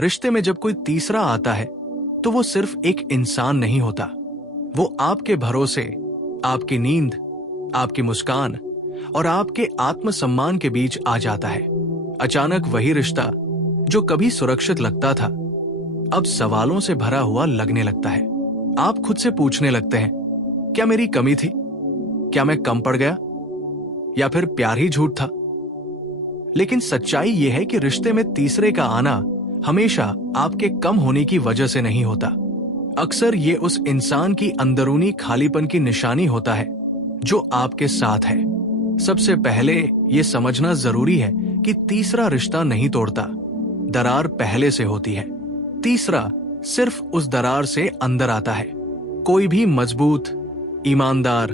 रिश्ते में जब कोई तीसरा आता है तो वो सिर्फ एक इंसान नहीं होता, वो आपके भरोसे, आपकी नींद, आपकी मुस्कान और आपके आत्मसम्मान के बीच आ जाता है। अचानक वही रिश्ता जो कभी सुरक्षित लगता था अब सवालों से भरा हुआ लगने लगता है। आप खुद से पूछने लगते हैं, क्या मेरी कमी थी? क्या मैं कम पड़ गया? या फिर प्यार ही झूठ था? लेकिन सच्चाई यह है कि रिश्ते में तीसरे का आना हमेशा आपके कम होने की वजह से नहीं होता। अक्सर ये उस इंसान की अंदरूनी खालीपन की निशानी होता है जो आपके साथ है। सबसे पहले ये समझना जरूरी है कि तीसरा रिश्ता नहीं तोड़ता, दरार पहले से होती है। तीसरा सिर्फ उस दरार से अंदर आता है। कोई भी मजबूत, ईमानदार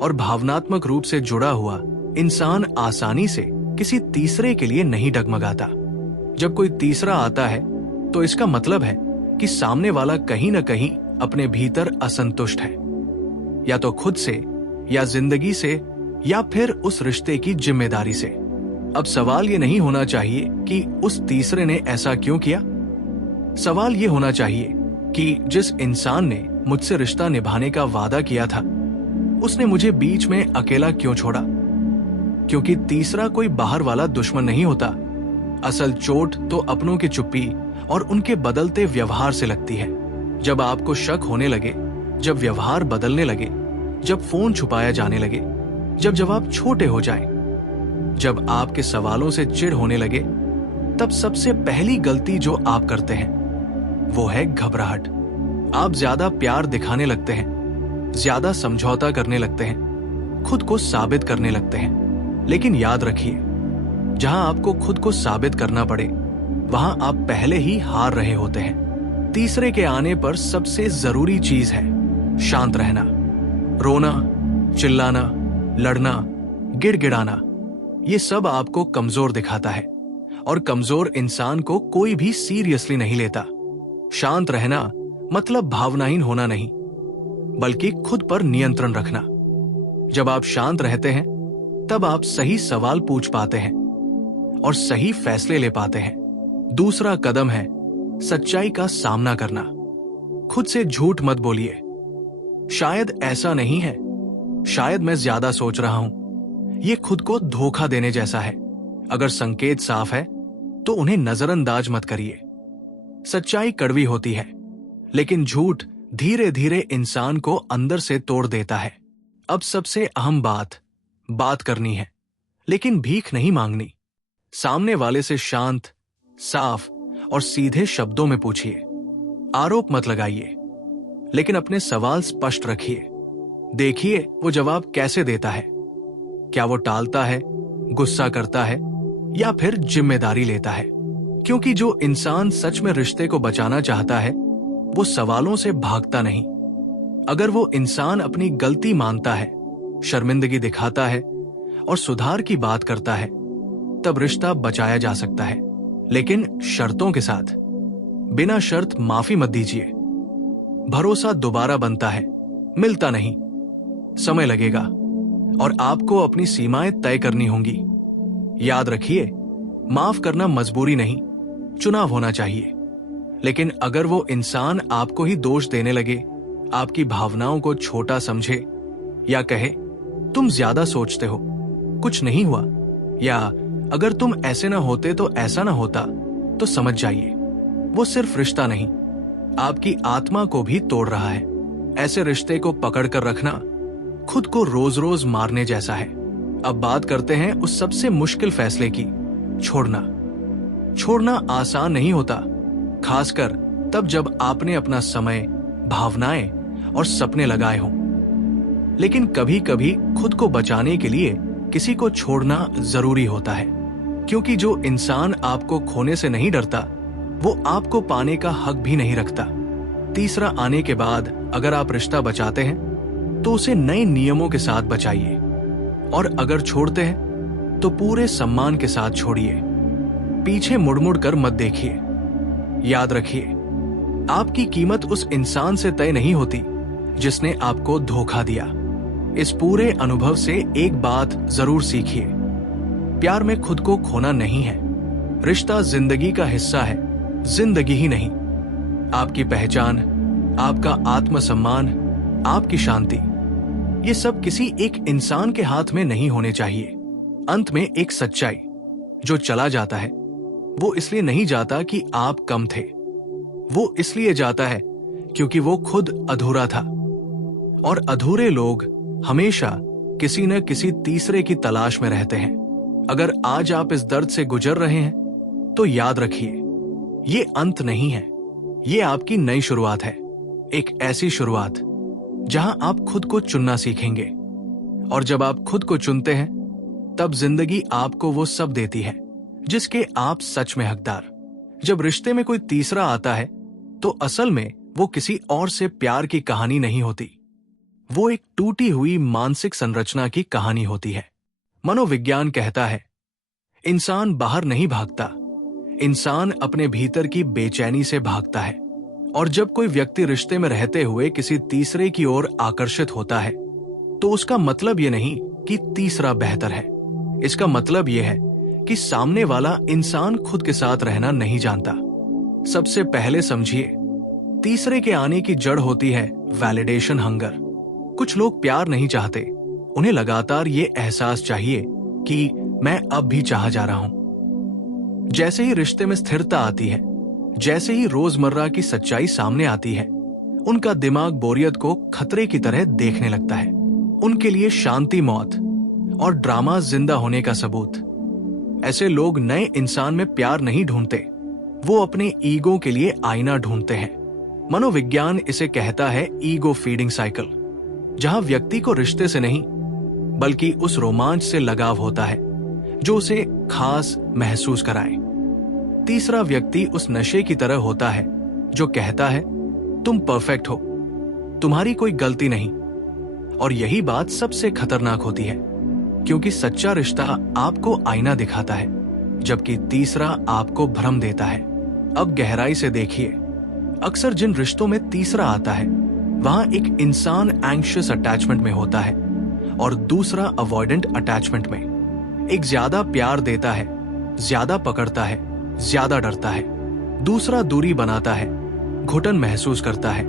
और भावनात्मक रूप से जुड़ा हुआ इंसान आसानी से किसी तीसरे के लिए नहीं डगमगाता। जब कोई तीसरा आता है तो इसका मतलब है कि सामने वाला कहीं न कहीं अपने भीतर असंतुष्ट है, या तो खुद से, या जिंदगी से, या फिर उस रिश्ते की जिम्मेदारी से। अब सवाल ये नहीं होना चाहिए कि उस तीसरे ने ऐसा क्यों किया। सवाल ये होना चाहिए कि जिस इंसान ने मुझसे रिश्ता निभाने का वादा किया था उसने मुझे बीच में अकेला क्यों छोड़ा। क्योंकि तीसरा कोई बाहर वाला दुश्मन नहीं होता। असल चोट तो अपनों की चुप्पी और उनके बदलते व्यवहार से लगती है। जब आपको शक होने लगे, जब व्यवहार बदलने लगे, जब फोन छुपाया जाने लगे, जब जवाब छोटे हो जाए, जब आपके सवालों से चिढ़ होने लगे, तब सबसे पहली गलती जो आप करते हैं वो है घबराहट। आप ज्यादा प्यार दिखाने लगते हैं, ज्यादा समझौता करने लगते हैं, खुद को साबित करने लगते हैं। लेकिन याद रखिए, जहां आपको खुद को साबित करना पड़े वहां आप पहले ही हार रहे होते हैं। तीसरे के आने पर सबसे जरूरी चीज है शांत रहना। रोना, चिल्लाना, लड़ना, गिड़गिड़ाना, ये सब आपको कमजोर दिखाता है और कमजोर इंसान को कोई भी सीरियसली नहीं लेता। शांत रहना मतलब भावनाहीन होना नहीं, बल्कि खुद पर नियंत्रण रखना। जब आप शांत रहते हैं तब आप सही सवाल पूछ पाते हैं और सही फैसले ले पाते हैं। दूसरा कदम है सच्चाई का सामना करना। खुद से झूठ मत बोलिए, शायद ऐसा नहीं है, शायद मैं ज्यादा सोच रहा हूं। ये खुद को धोखा देने जैसा है। अगर संकेत साफ है तो उन्हें नजरअंदाज मत करिए। सच्चाई कड़वी होती है, लेकिन झूठ धीरे धीरे इंसान को अंदर से तोड़ देता है। अब सबसे अहम बात करनी है, लेकिन भीख नहीं मांगनी। सामने वाले से शांत, साफ और सीधे शब्दों में पूछिए। आरोप मत लगाइए, लेकिन अपने सवाल स्पष्ट रखिए। देखिए वो जवाब कैसे देता है। क्या वो टालता है, गुस्सा करता है, या फिर जिम्मेदारी लेता है। क्योंकि जो इंसान सच में रिश्ते को बचाना चाहता है वो सवालों से भागता नहीं। अगर वो इंसान अपनी गलती मानता है, शर्मिंदगी दिखाता है और सुधार की बात करता है, तब रिश्ता बचाया जा सकता है, लेकिन शर्तों के साथ। बिना शर्त माफी मत दीजिए। भरोसा दोबारा बनता है, मिलता नहीं। समय लगेगा और आपको अपनी सीमाएं तय करनी होंगी। याद रखिए, माफ करना मजबूरी नहीं, चुनाव होना चाहिए। लेकिन अगर वो इंसान आपको ही दोष देने लगे, आपकी भावनाओं को छोटा समझे, या कहे तुम ज्यादा सोचते हो, कुछ नहीं हुआ, या अगर तुम ऐसे ना होते तो ऐसा ना होता, तो समझ जाइए वो सिर्फ रिश्ता नहीं, आपकी आत्मा को भी तोड़ रहा है। ऐसे रिश्ते को पकड़ कर रखना खुद को रोज रोज मारने जैसा है। अब बात करते हैं उस सबसे मुश्किल फैसले की, छोड़ना। छोड़ना आसान नहीं होता, खासकर तब जब आपने अपना समय, भावनाएं और सपने लगाए हों। लेकिन कभी कभी खुद को बचाने के लिए किसी को छोड़ना जरूरी होता है, क्योंकि जो इंसान आपको खोने से नहीं डरता वो आपको पाने का हक भी नहीं रखता। तीसरा आने के बाद अगर आप रिश्ता बचाते हैं तो उसे नए नियमों के साथ बचाइए, और अगर छोड़ते हैं तो पूरे सम्मान के साथ छोड़िए। पीछे मुड़ कर मत देखिए। याद रखिए, आपकी कीमत उस इंसान से तय नहीं होती जिसने आपको धोखा दिया। इस पूरे अनुभव से एक बात जरूर सीखिए, प्यार में खुद को खोना नहीं है। रिश्ता जिंदगी का हिस्सा है, जिंदगी ही नहीं, आपकी पहचान, आपका आत्मसम्मान, आपकी शांति, ये सब किसी एक इंसान के हाथ में नहीं होने चाहिए। अंत में एक सच्चाई, जो चला जाता है वो इसलिए नहीं जाता कि आप कम थे, वो इसलिए जाता है क्योंकि वो खुद अधूरा था। और अधूरे लोग हमेशा किसी न किसी तीसरे की तलाश में रहते हैं। अगर आज आप इस दर्द से गुजर रहे हैं तो याद रखिए, ये अंत नहीं है, ये आपकी नई शुरुआत है। एक ऐसी शुरुआत जहां आप खुद को चुनना सीखेंगे। और जब आप खुद को चुनते हैं तब जिंदगी आपको वो सब देती है जिसके आप सच में हकदार। जब रिश्ते में कोई तीसरा आता है तो असल में वो किसी और से प्यार की कहानी नहीं होती, वो एक टूटी हुई मानसिक संरचना की कहानी होती है। मनोविज्ञान कहता है, इंसान बाहर नहीं भागता, इंसान अपने भीतर की बेचैनी से भागता है। और जब कोई व्यक्ति रिश्ते में रहते हुए किसी तीसरे की ओर आकर्षित होता है तो उसका मतलब ये नहीं कि तीसरा बेहतर है, इसका मतलब यह है कि सामने वाला इंसान खुद के साथ रहना नहीं जानता। सबसे पहले समझिए, तीसरे के आने की जड़ होती है वैलिडेशन हंगर। कुछ लोग प्यार नहीं चाहते, उन्हें लगातार ये एहसास चाहिए कि मैं अब भी चाहा जा रहा हूं। जैसे ही रिश्ते में स्थिरता आती है, जैसे ही रोजमर्रा की सच्चाई सामने आती है, उनका दिमाग बोरियत को खतरे की तरह देखने लगता है। उनके लिए शांति मौत और ड्रामा जिंदा होने का सबूत। ऐसे लोग नए इंसान में प्यार नहीं ढूंढते, वो अपने ईगो के लिए आईना ढूंढते हैं। मनोविज्ञान इसे कहता है ईगो फीडिंग साइकिल, जहां व्यक्ति को रिश्ते से नहीं बल्कि उस रोमांच से लगाव होता है जो उसे खास महसूस कराए। तीसरा व्यक्ति उस नशे की तरह होता है जो कहता है तुम परफेक्ट हो, तुम्हारी कोई गलती नहीं। और यही बात सबसे खतरनाक होती है, क्योंकि सच्चा रिश्ता आपको आईना दिखाता है जबकि तीसरा आपको भ्रम देता है। अब गहराई से देखिए, अक्सर जिन रिश्तों में तीसरा आता है वहां एक इंसान एंग्शियस अटैचमेंट में होता है और दूसरा अवॉइडेंट अटैचमेंट में। एक ज्यादा प्यार देता है, ज्यादा पकड़ता है, ज्यादा डरता है। दूसरा दूरी बनाता है, घुटन महसूस करता है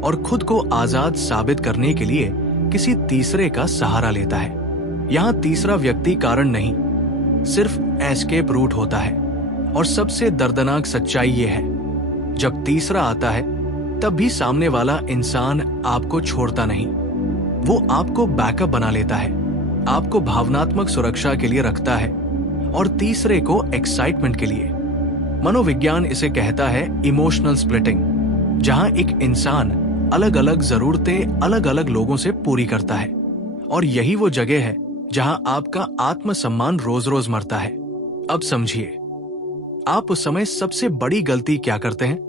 और खुद को आजाद साबित करने के लिए किसी तीसरे का सहारा लेता है। यहां तीसरा व्यक्ति कारण नहीं, सिर्फ एस्केप रूट होता है। और सबसे दर्दनाक सच्चाई यह है, जब तीसरा आता है तब भी सामने वाला इंसान आपको छोड़ता नहीं। वो आपको बैकअप बना लेता है, आपको भावनात्मक सुरक्षा के लिए रखता है और तीसरे को एक्साइटमेंट के लिए। मनोविज्ञान इसे कहता है इमोशनल स्प्लिटिंग, जहां एक इंसान अलग अलग जरूरतें अलग अलग लोगों से पूरी करता है। और यही वो जगह है जहां आपका आत्मसम्मान रोज रोज मरता है। अब समझिए, आप उस समय सबसे बड़ी गलती क्या करते हैं?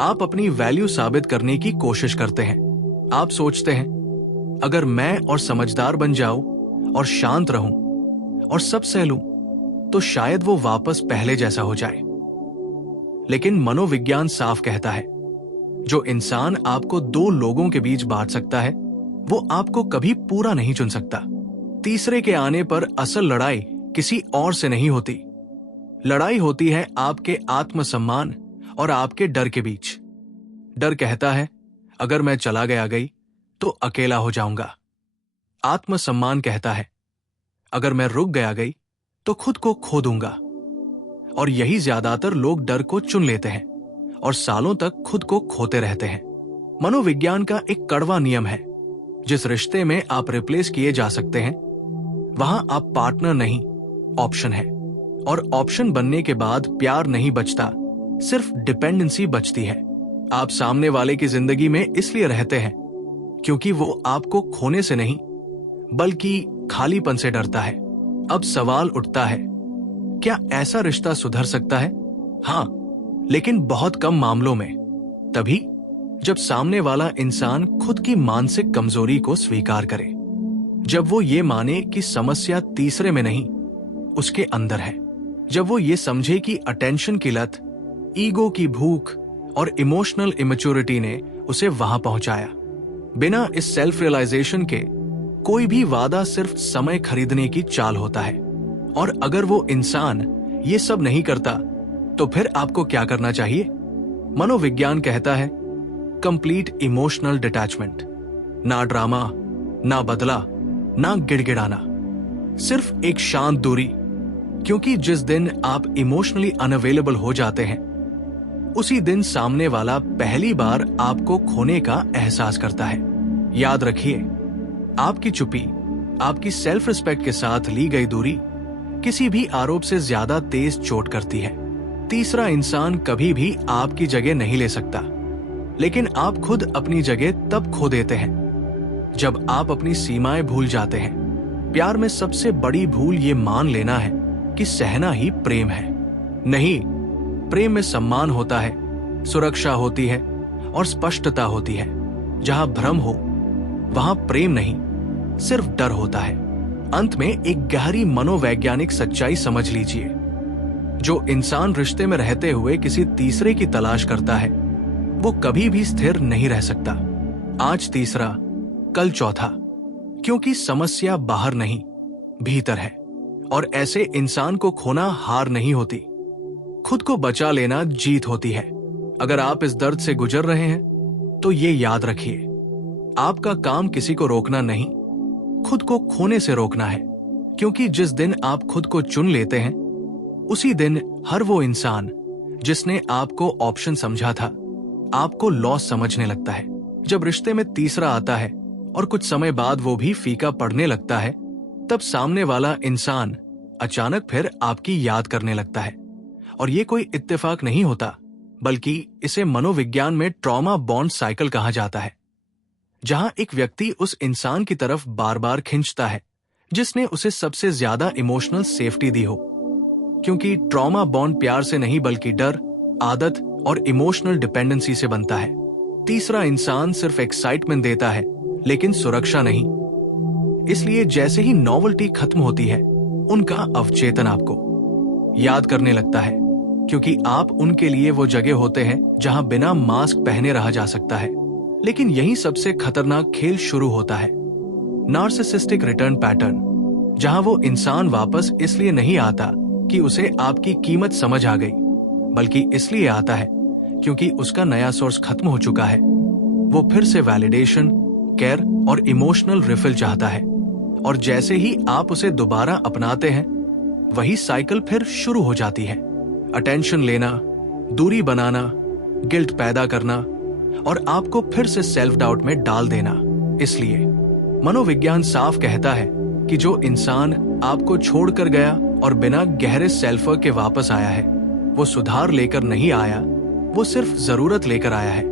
आप अपनी वैल्यू साबित करने की कोशिश करते हैं। आप सोचते हैं अगर मैं और समझदार बन जाऊं और शांत रहूं और सब सह लूं तो शायद वो वापस पहले जैसा हो जाए। लेकिन मनोविज्ञान साफ कहता है, जो इंसान आपको दो लोगों के बीच बांट सकता है वो आपको कभी पूरा नहीं चुन सकता। तीसरे के आने पर असल लड़ाई किसी और से नहीं होती, लड़ाई होती है आपके आत्मसम्मान और आपके डर के बीच। डर कहता है अगर मैं चला गई तो अकेला हो जाऊंगा। आत्मसम्मान कहता है अगर मैं रुक गई तो खुद को खो दूंगा। और यही ज्यादातर लोग डर को चुन लेते हैं और सालों तक खुद को खोते रहते हैं। मनोविज्ञान का एक कड़वा नियम है, जिस रिश्ते में आप रिप्लेस किए जा सकते हैं वहां आप पार्टनर नहीं, ऑप्शन है। और ऑप्शन बनने के बाद प्यार नहीं बचता, सिर्फ डिपेंडेंसी बचती है। आप सामने वाले की जिंदगी में इसलिए रहते हैं क्योंकि वो आपको खोने से नहीं बल्कि खालीपन से डरता है। अब सवाल उठता है, क्या ऐसा रिश्ता सुधर सकता है? हाँ, लेकिन बहुत कम मामलों में। तभी जब सामने वाला इंसान खुद की मानसिक कमजोरी को स्वीकार करे, जब वो ये माने कि समस्या तीसरे में नहीं उसके अंदर है, जब वो ये समझे कि अटेंशन की लत, ईगो की भूख और इमोशनल इमेच्योरिटी ने उसे वहां पहुंचाया। बिना इस सेल्फ रियलाइजेशन के कोई भी वादा सिर्फ समय खरीदने की चाल होता है। और अगर वो इंसान ये सब नहीं करता तो फिर आपको क्या करना चाहिए? मनोविज्ञान कहता है कंप्लीट इमोशनल डिटैचमेंट। ना ड्रामा, ना बदला, ना गिड़गिड़ाना, सिर्फ एक शांत दूरी। क्योंकि जिस दिन आप इमोशनली अनअवेलेबल हो जाते हैं, उसी दिन सामने वाला पहली बार आपको खोने का एहसास करता है। याद रखिए, आपकी चुप्पी, आपकी सेल्फ रिस्पेक्ट के साथ ली गई दूरी किसी भी आरोप से ज्यादा तेज चोट करती है। तीसरा इंसान कभी भी आपकी जगह नहीं ले सकता, लेकिन आप खुद अपनी जगह तब खो देते हैं जब आप अपनी सीमाएं भूल जाते हैं। प्यार में सबसे बड़ी भूल ये मान लेना है कि सहना ही प्रेम है। नहीं, प्रेम में सम्मान होता है, सुरक्षा होती है और स्पष्टता होती है। जहां भ्रम हो वहां प्रेम नहीं, सिर्फ डर होता है। अंत में एक गहरी मनोवैज्ञानिक सच्चाई समझ लीजिए, जो इंसान रिश्ते में रहते हुए किसी तीसरे की तलाश करता है, वो कभी भी स्थिर नहीं रह सकता। आज तीसरा, कल चौथा, क्योंकि समस्या बाहर नहीं, भीतर है। और ऐसे इंसान को खोना हार नहीं होती, खुद को बचा लेना जीत होती है। अगर आप इस दर्द से गुजर रहे हैं तो ये याद रखिए, आपका काम किसी को रोकना नहीं, खुद को खोने से रोकना है। क्योंकि जिस दिन आप खुद को चुन लेते हैं, उसी दिन हर वो इंसान जिसने आपको ऑप्शन समझा था, आपको लॉस समझने लगता है। जब रिश्ते में तीसरा आता है और कुछ समय बाद वो भी फीका पड़ने लगता है, तब सामने वाला इंसान अचानक फिर आपकी याद करने लगता है। और ये कोई इत्तेफाक नहीं होता, बल्कि इसे मनोविज्ञान में ट्रॉमा बॉन्ड साइकिल कहा जाता है, जहां एक व्यक्ति उस इंसान की तरफ बार बार खिंचता है जिसने उसे सबसे ज्यादा इमोशनल सेफ्टी दी हो। क्योंकि ट्रॉमा बॉन्ड प्यार से नहीं बल्कि डर, आदत और इमोशनल डिपेंडेंसी से बनता है। तीसरा इंसान सिर्फ एक्साइटमेंट देता है, लेकिन सुरक्षा नहीं। इसलिए जैसे ही नॉवेल्टी खत्म होती है, उनका अवचेतन आपको याद करने लगता है, क्योंकि आप उनके लिए वो जगह होते हैं जहां बिना मास्क पहने रहा जा सकता है। लेकिन यही सबसे खतरनाक खेल शुरू होता है, नार्सिसिस्टिक रिटर्न पैटर्न, जहां वो इंसान वापस इसलिए नहीं आता कि उसे आपकी कीमत समझ आ गई, बल्कि इसलिए आता है क्योंकि उसका नया सोर्स खत्म हो चुका है। वो फिर से वैलिडेशन, केयर और इमोशनल रिफिल चाहता है। और जैसे ही आप उसे दोबारा अपनाते हैं, वही साइकिल फिर शुरू हो जाती है। अटेंशन लेना, दूरी बनाना, गिल्ट पैदा करना और आपको फिर से सेल्फ डाउट में डाल देना। इसलिए मनोविज्ञान साफ कहता है कि जो इंसान आपको छोड़कर गया और बिना गहरे सेल्फ के वापस आया है, वो सुधार लेकर नहीं आया, वो सिर्फ जरूरत लेकर आया है।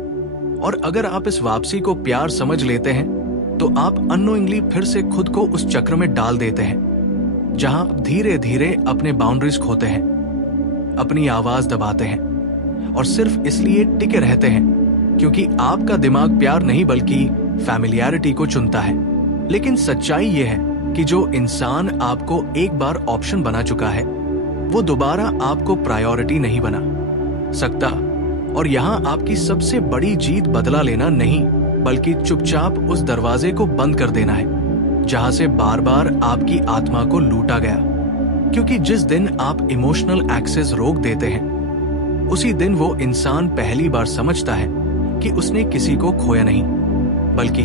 और अगर आप इस वापसी को प्यार समझ लेते हैं, तो आप अननोइंगली फिर से खुद को उस चक्र में डाल देते हैं, जहां धीरे धीरे अपने बाउंड्रीज खोते हैं, अपनी आवाज दबाते हैं और सिर्फ इसलिए टिके रहते हैं क्योंकि आपका दिमाग प्यार नहीं बल्कि फैमिलियरिटी को चुनता है। लेकिन सच्चाई यह है कि जो इंसान आपको एक बार ऑप्शन बना चुका है, वो दोबारा आपको प्रायोरिटी नहीं बना सकता। और यहाँ आपकी सबसे बड़ी जीत बदला लेना नहीं, बल्कि चुपचाप उस दरवाजे को बंद कर देना है जहां से बार बार आपकी आत्मा को लूटा गया। क्योंकि जिस दिन आप इमोशनल एक्सेस रोक देते हैं, उसी दिन वो इंसान पहली बार समझता है कि उसने किसी को खोया नहीं, बल्कि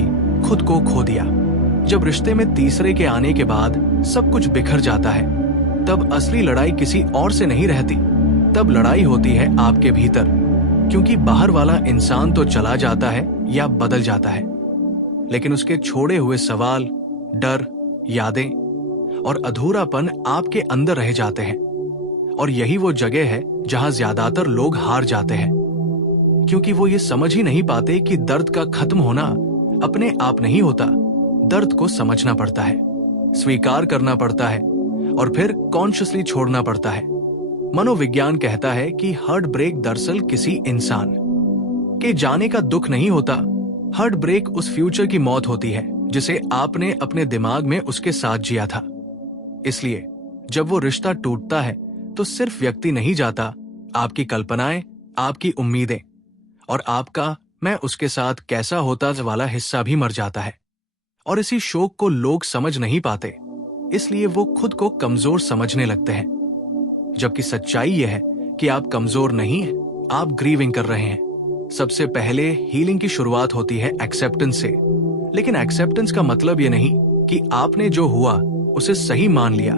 खुद को खो दिया। जब रिश्ते में तीसरे के आने के बाद सब कुछ बिखर जाता है, तब असली लड़ाई किसी और से नहीं रहती, तब लड़ाई होती है आपके भीतर। क्योंकि बाहर वाला इंसान तो चला जाता है या बदल जाता है, लेकिन उसके छोड़े हुए सवाल, डर, यादें और अधूरापन आपके अंदर रह जाते हैं। और यही वो जगह है जहां ज्यादातर लोग हार जाते हैं, क्योंकि वो ये समझ ही नहीं पाते कि दर्द का खत्म होना अपने आप नहीं होता। दर्द को समझना पड़ता है, स्वीकार करना पड़ता है और फिर कॉन्शियसली छोड़ना पड़ता है। मनोविज्ञान कहता है कि हार्ट ब्रेक दरअसल किसी इंसान के जाने का दुख नहीं होता। हार्ट ब्रेक उस फ्यूचर की मौत होती है जिसे आपने अपने दिमाग में उसके साथ जिया था। इसलिए जब वो रिश्ता टूटता है, तो सिर्फ व्यक्ति नहीं जाता, आपकी कल्पनाएं, आपकी उम्मीदें और आपका मैं उसके साथ कैसा होता वाला हिस्सा भी मर जाता है। और इसी शोक को लोग समझ नहीं पाते, इसलिए वो खुद को कमजोर समझने लगते हैं। जबकि सच्चाई यह है कि आप कमजोर नहीं हैं, आप ग्रीविंग कर रहे हैं। सबसे पहले हीलिंग की शुरुआत होती है एक्सेप्टेंस से। लेकिन एक्सेप्टेंस का मतलब ये नहीं कि आपने जो हुआ उसे सही मान लिया।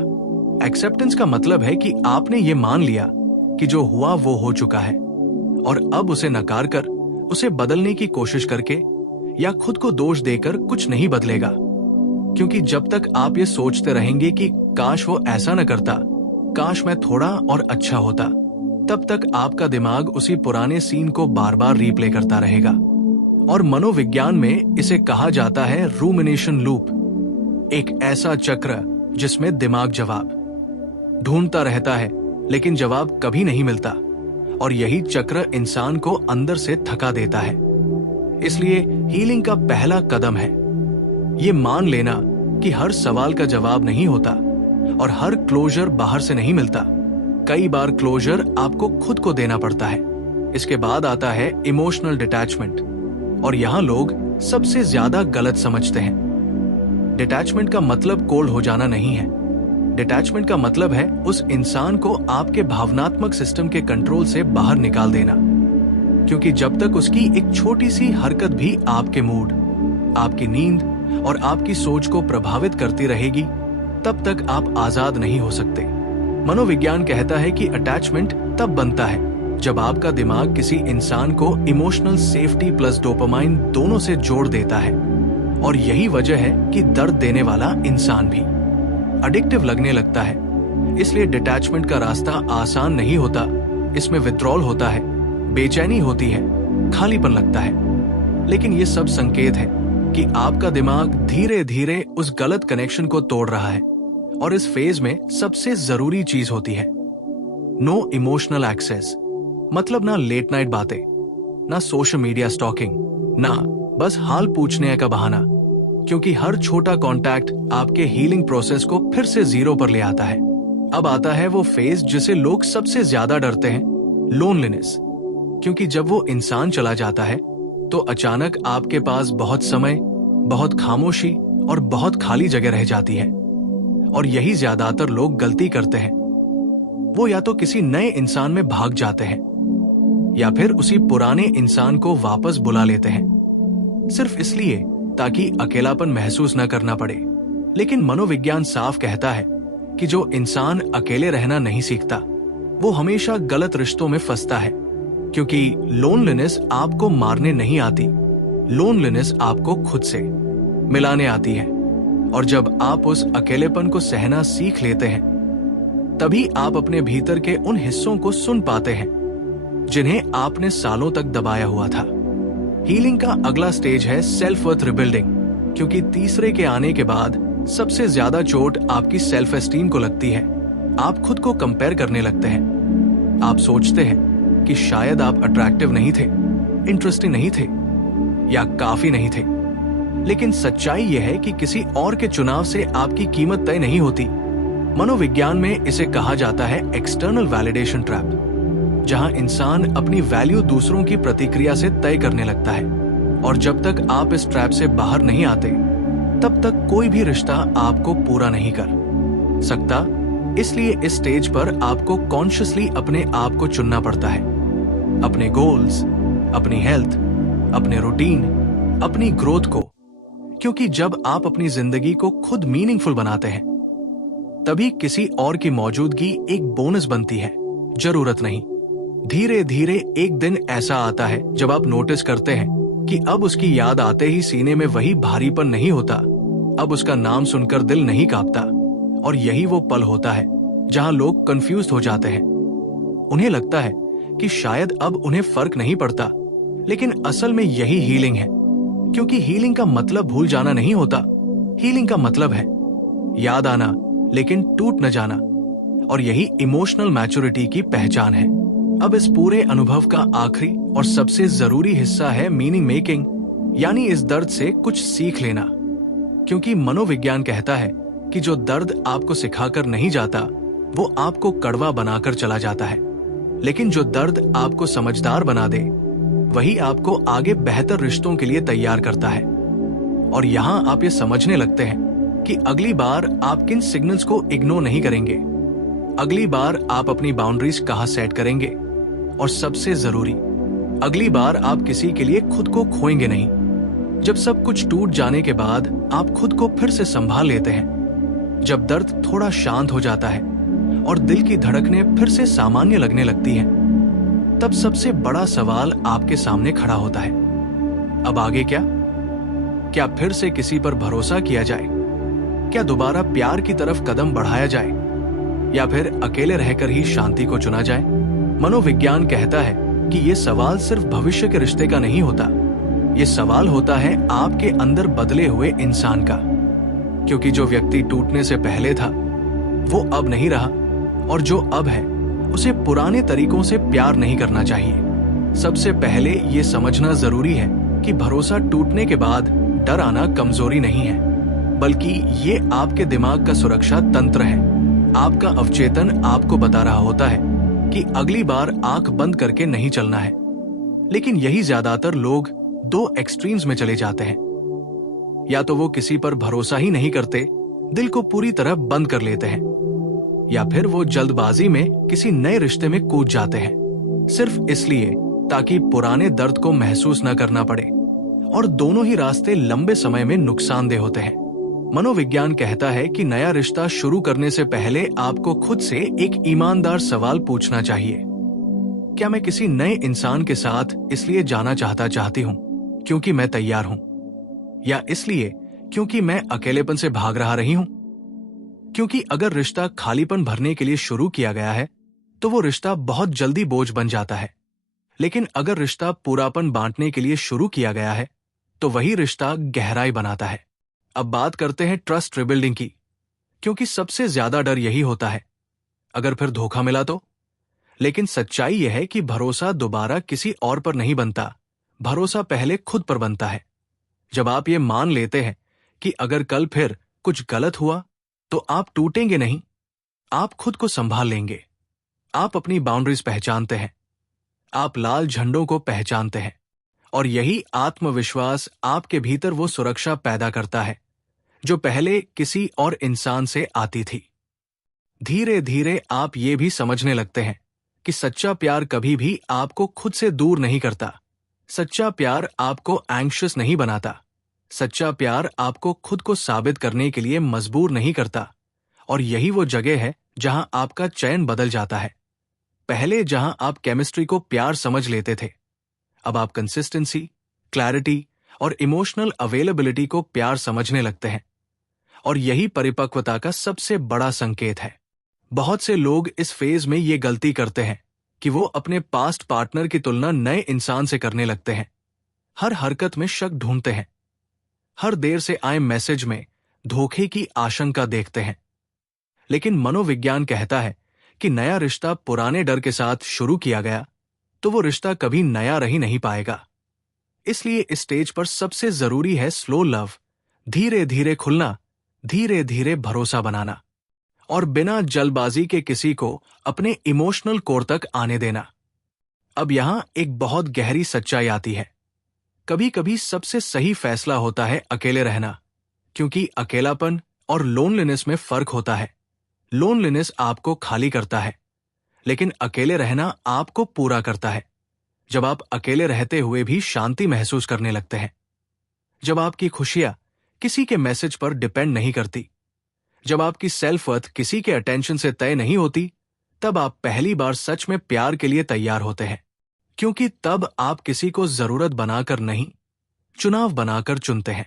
एक्सेप्टेंस का मतलब है कि आपने ये मान लिया कि जो हुआ वो हो चुका है, और अब उसे नकार कर, उसे बदलने की कोशिश करके या खुद को दोष देकर कुछ नहीं बदलेगा। क्योंकि जब तक आप ये सोचते रहेंगे कि काश वो ऐसा न करता, काश मैं थोड़ा और अच्छा होता, तब तक आपका दिमाग उसी पुराने सीन को बार बार रीप्ले करता रहेगा। और मनोविज्ञान में इसे कहा जाता है रूमिनेशन लूप, एक ऐसा चक्र जिसमें दिमाग जवाब ढूंढता रहता है लेकिन जवाब कभी नहीं मिलता, और यही चक्र इंसान को अंदर से थका देता है। इसलिए हीलिंग का पहला कदम है ये मान लेना कि हर सवाल का जवाब नहीं होता और हर क्लोजर बाहर से नहीं मिलता। कई बार क्लोजर आपको खुद को देना पड़ता है। इसके बाद आता है इमोशनल डिटैचमेंट, और यहां लोग सबसे ज्यादा गलत समझते हैं। डिटैचमेंट का मतलब कोल्ड हो जाना नहीं है। डिटैचमेंट का मतलब है उस इंसान को आपके भावनात्मक सिस्टम के कंट्रोल से बाहर निकाल देना। क्योंकि जब तक उसकी एक छोटी सी हरकत भी आपके मूड, आपकी नींद और आपकी सोच को प्रभावित करती रहेगी, तब तक आप आजाद नहीं हो सकते। मनोविज्ञान कहता है कि अटैचमेंट तब बनता है जब आपका दिमाग किसी इंसान को इमोशनल सेफ्टी प्लस डोपामाइन दोनों से जोड़ देता है। और यही वजह है कि दर्द देने वाला इंसान भी एडिक्टिव लगने लगता है। इसलिए डिटैचमेंट का रास्ता आसान नहीं होता। इसमें विथड्रॉल होता है, बेचैनी होती है, खालीपन लगता है। लेकिन ये सब संकेत है कि आपका दिमाग धीरे धीरे उस गलत कनेक्शन को तोड़ रहा है। और इस फेज में सबसे जरूरी चीज होती है नो इमोशनल एक्सेस। मतलब ना लेट नाइट बातें, ना सोशल मीडिया स्टॉकिंग, ना बस हाल पूछने का बहाना। क्योंकि हर छोटा कांटेक्ट आपके हीलिंग प्रोसेस को फिर से जीरो पर ले आता है। अब आता है वो फेज जिसे लोग सबसे ज्यादा डरते हैं, लोनलीनेस। क्योंकि जब वो इंसान चला जाता है तो अचानक आपके पास बहुत समय, बहुत खामोशी और बहुत खाली जगह रह जाती है। और यही ज्यादातर लोग गलती करते हैं। वो या तो किसी नए इंसान में भाग जाते हैं या फिर उसी पुराने इंसान को वापस बुला लेते हैं, सिर्फ इसलिए ताकि अकेलापन महसूस न करना पड़े। लेकिन मनोविज्ञान साफ कहता है कि जो इंसान अकेले रहना नहीं सीखता, वो हमेशा गलत रिश्तों में फंसता है। क्योंकि लोनलीनेस आपको मारने नहीं आती, लोनलीनेस आपको खुद से मिलाने आती है। और जब आप उस अकेलेपन को सहना सीख लेते हैं, तभी आप अपने भीतर के उन हिस्सों को सुन पाते हैं जिन्हें आपने सालों तक दबाया हुआ था। हीलिंग का अगला स्टेज है सेल्फ वर्थ रिबिल्डिंग। क्योंकि तीसरे के आने के बाद सबसे ज्यादा चोट आपकी सेल्फ एस्टीम को लगती है। आप खुद को कंपेयर करने लगते हैं। आप सोचते हैं कि शायद आप अट्रैक्टिव नहीं थे, इंटरेस्टिंग नहीं थे या काफी नहीं थे। लेकिन सच्चाई यह है कि किसी और के चुनाव से आपकी कीमत तय नहीं होती। मनोविज्ञान में इसे कहा जाता है एक्सटर्नल वैलिडेशन ट्रैप, जहां इंसान अपनी वैल्यू दूसरों की प्रतिक्रिया से तय करने लगता है। और जब तक आप इस ट्रैप से बाहर नहीं आते, तब तक कोई भी रिश्ता आपको पूरा नहीं कर सकता। इसलिए इस स्टेज पर आपको कॉन्शियसली अपने आप को चुनना पड़ता है, अपने गोल्स, अपनी हेल्थ, अपने रूटीन, अपनी ग्रोथ को। क्योंकि जब आप अपनी जिंदगी को खुद मीनिंगफुल बनाते हैं, तभी किसी और की मौजूदगी एक बोनस बनती है, जरूरत नहीं। धीरे धीरे एक दिन ऐसा आता है जब आप नोटिस करते हैं कि अब उसकी याद आते ही सीने में वही भारीपन नहीं होता, अब उसका नाम सुनकर दिल नहीं कांपता। और यही वो पल होता है जहां लोग कंफ्यूज हो जाते हैं। उन्हें लगता है कि शायद अब उन्हें फर्क नहीं पड़ता, लेकिन असल में यही हीलिंग है। क्योंकि हीलिंग का मतलब भूल जाना नहीं होता, हीलिंग का मतलब है याद आना लेकिन टूट न जाना। और यही इमोशनल मैच्योरिटी की पहचान है। अब इस पूरे अनुभव का आखिरी और सबसे जरूरी हिस्सा है मीनिंग मेकिंग, यानी इस दर्द से कुछ सीख लेना। क्योंकि मनोविज्ञान कहता है कि जो दर्द आपको सिखाकर नहीं जाता, वो आपको कड़वा बनाकर चला जाता है। लेकिन जो दर्द आपको समझदार बना दे, वही आपको आगे बेहतर रिश्तों के लिए तैयार करता है। और यहाँ आप ये समझने लगते हैं कि अगली बार आप किन सिग्नल्स को इग्नोर नहीं करेंगे अगली बार आप अपनी बाउंड्रीज कहाँ सेट करेंगे, और सबसे जरूरी, अगली बार आप किसी के लिए खुद को खोएंगे नहीं। जब सब कुछ टूट जाने के बाद आप खुद को फिर से संभाल लेते हैं, जब दर्द थोड़ा शांत हो जाता है और दिल की धड़कनें फिर से सामान्य लगने लगती हैं, तब सबसे बड़ा सवाल आपके सामने खड़ा होता है। अब आगे क्या? क्या फिर से किसी पर भरोसा किया जाए? क्या दोबारा प्यार की तरफ कदम बढ़ाया जाए, या फिर अकेले रहकर ही शांति को चुना जाए? मनोविज्ञान कहता है कि यह सवाल सिर्फ भविष्य के रिश्ते का नहीं होता, यह सवाल होता है आपके अंदर बदले हुए इंसान का। क्योंकि जो व्यक्ति टूटने से पहले था वो अब नहीं रहा, और जो अब है उसे पुराने तरीकों से प्यार नहीं करना चाहिए। सबसे पहले ये समझना जरूरी है कि भरोसा टूटने के बाद डर आना कमजोरी नहीं है, बल्कि ये आपके दिमाग का सुरक्षा तंत्र है। आपका अवचेतन आपको बता रहा होता है कि अगली बार आंख बंद करके नहीं चलना है। लेकिन यही ज्यादातर लोग दो एक्सट्रीम्स में चले जाते हैं। या तो वो किसी पर भरोसा ही नहीं करते, दिल को पूरी तरह बंद कर लेते हैं, या फिर वो जल्दबाजी में किसी नए रिश्ते में कूद जाते हैं, सिर्फ इसलिए ताकि पुराने दर्द को महसूस न करना पड़े। और दोनों ही रास्ते लंबे समय में नुकसानदेह होते हैं। मनोविज्ञान कहता है कि नया रिश्ता शुरू करने से पहले आपको खुद से एक ईमानदार सवाल पूछना चाहिए। क्या मैं किसी नए इंसान के साथ इसलिए जाना चाहती हूँ क्योंकि मैं तैयार हूं, या इसलिए क्योंकि मैं अकेलेपन से भाग रही हूं? क्योंकि अगर रिश्ता खालीपन भरने के लिए शुरू किया गया है तो वो रिश्ता बहुत जल्दी बोझ बन जाता है। लेकिन अगर रिश्ता पूरापन बांटने के लिए शुरू किया गया है तो वही रिश्ता गहराई बनाता है। अब बात करते हैं ट्रस्ट रिबिल्डिंग की, क्योंकि सबसे ज्यादा डर यही होता है, अगर फिर धोखा मिला तो। लेकिन सच्चाई यह है कि भरोसा दोबारा किसी और पर नहीं बनता, भरोसा पहले खुद पर बनता है। जब आप ये मान लेते हैं कि अगर कल फिर कुछ गलत हुआ तो आप टूटेंगे नहीं, आप खुद को संभाल लेंगे। आप अपनी बाउंड्रीज पहचानते हैं, आप लाल झंडों को पहचानते हैं, और यही आत्मविश्वास आपके भीतर वो सुरक्षा पैदा करता है जो पहले किसी और इंसान से आती थी। धीरे धीरे आप ये भी समझने लगते हैं कि सच्चा प्यार कभी भी आपको खुद से दूर नहीं करता। सच्चा प्यार आपको एंग्शियस नहीं बनाता। सच्चा प्यार आपको खुद को साबित करने के लिए मजबूर नहीं करता। और यही वो जगह है जहां आपका चयन बदल जाता है। पहले जहां आप केमिस्ट्री को प्यार समझ लेते थे, अब आप कंसिस्टेंसी, क्लैरिटी और इमोशनल अवेलेबिलिटी को प्यार समझने लगते हैं। और यही परिपक्वता का सबसे बड़ा संकेत है। बहुत से लोग इस फेज में ये गलती करते हैं कि वो अपने पास्ट पार्टनर की तुलना नए इंसान से करने लगते हैं। हर हरकत में शक ढूंढते हैं, हर देर से आए मैसेज में धोखे की आशंका देखते हैं। लेकिन मनोविज्ञान कहता है कि नया रिश्ता पुराने डर के साथ शुरू किया गया तो वो रिश्ता कभी नया रह ही नहीं पाएगा। इसलिए इस स्टेज पर सबसे जरूरी है स्लो लव, धीरे धीरे खुलना, धीरे धीरे भरोसा बनाना, और बिना जल्दबाजी के किसी को अपने इमोशनल कोर तक आने देना। अब यहां एक बहुत गहरी सच्चाई आती है। कभी कभी सबसे सही फैसला होता है अकेले रहना, क्योंकि अकेलापन और लोनलीनेस में फर्क होता है। लोनलीनेस आपको खाली करता है, लेकिन अकेले रहना आपको पूरा करता है। जब आप अकेले रहते हुए भी शांति महसूस करने लगते हैं, जब आपकी खुशियां किसी के मैसेज पर डिपेंड नहीं करती, जब आपकी सेल्फ वर्थ किसी के अटेंशन से तय नहीं होती, तब आप पहली बार सच में प्यार के लिए तैयार होते हैं। क्योंकि तब आप किसी को जरूरत बनाकर नहीं, चुनाव बनाकर चुनते हैं।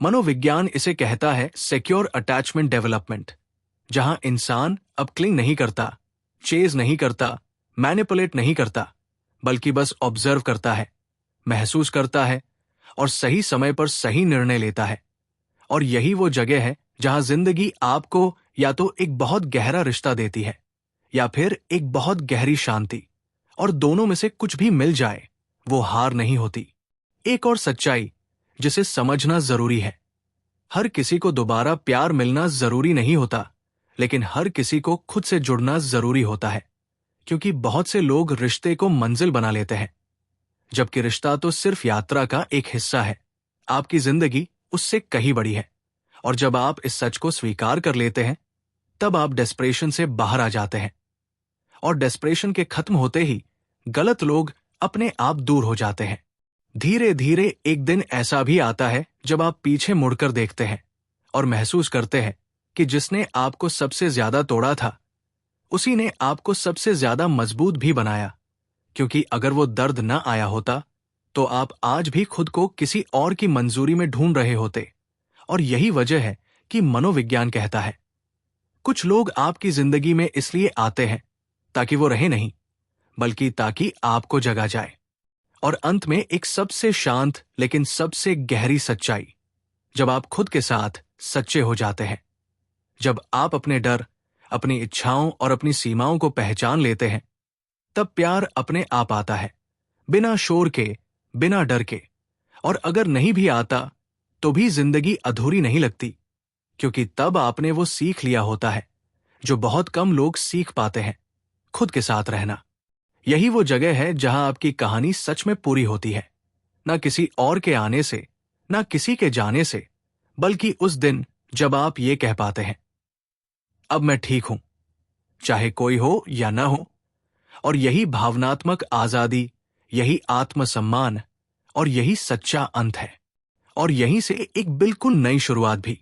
मनोविज्ञान इसे कहता है सिक्योर अटैचमेंट डेवलपमेंट, जहां इंसान अब क्लिंग नहीं करता, चेज नहीं करता, मैनिपुलेट नहीं करता, बल्कि बस ऑब्जर्व करता है, महसूस करता है और सही समय पर सही निर्णय लेता है। और यही वो जगह है जहां जिंदगी आपको या तो एक बहुत गहरा रिश्ता देती है या फिर एक बहुत गहरी शांति, और दोनों में से कुछ भी मिल जाए वो हार नहीं होती। एक और सच्चाई जिसे समझना जरूरी है, हर किसी को दोबारा प्यार मिलना जरूरी नहीं होता, लेकिन हर किसी को खुद से जुड़ना जरूरी होता है। क्योंकि बहुत से लोग रिश्ते को मंजिल बना लेते हैं, जबकि रिश्ता तो सिर्फ यात्रा का एक हिस्सा है। आपकी जिंदगी उससे कहीं बड़ी है। और जब आप इस सच को स्वीकार कर लेते हैं, तब आप डेस्परेशन से बाहर आ जाते हैं। और डेस्परेशन के खत्म होते ही गलत लोग अपने आप दूर हो जाते हैं। धीरे धीरे एक दिन ऐसा भी आता है जब आप पीछे मुड़कर देखते हैं और महसूस करते हैं कि जिसने आपको सबसे ज्यादा तोड़ा था, उसी ने आपको सबसे ज्यादा मजबूत भी बनाया। क्योंकि अगर वो दर्द न आया होता तो आप आज भी खुद को किसी और की मंजूरी में ढूंढ रहे होते। और यही वजह है कि मनोविज्ञान कहता है, कुछ लोग आपकी जिंदगी में इसलिए आते हैं ताकि वो रहे नहीं, बल्कि ताकि आपको जगा जाए। और अंत में एक सबसे शांत लेकिन सबसे गहरी सच्चाई, जब आप खुद के साथ सच्चे हो जाते हैं, जब आप अपने डर, अपनी इच्छाओं और अपनी सीमाओं को पहचान लेते हैं, तब प्यार अपने आप आता है, बिना शोर के, बिना डर के। और अगर नहीं भी आता तो भी जिंदगी अधूरी नहीं लगती, क्योंकि तब आपने वो सीख लिया होता है जो बहुत कम लोग सीख पाते हैं, खुद के साथ रहना। यही वो जगह है जहां आपकी कहानी सच में पूरी होती है, ना किसी और के आने से, ना किसी के जाने से, बल्कि उस दिन जब आप ये कह पाते हैं, अब मैं ठीक हूं, चाहे कोई हो या ना हो। और यही भावनात्मक आजादी, यही आत्मसम्मान और यही सच्चा अंत है। और यहीं से एक बिल्कुल नई शुरुआत भी।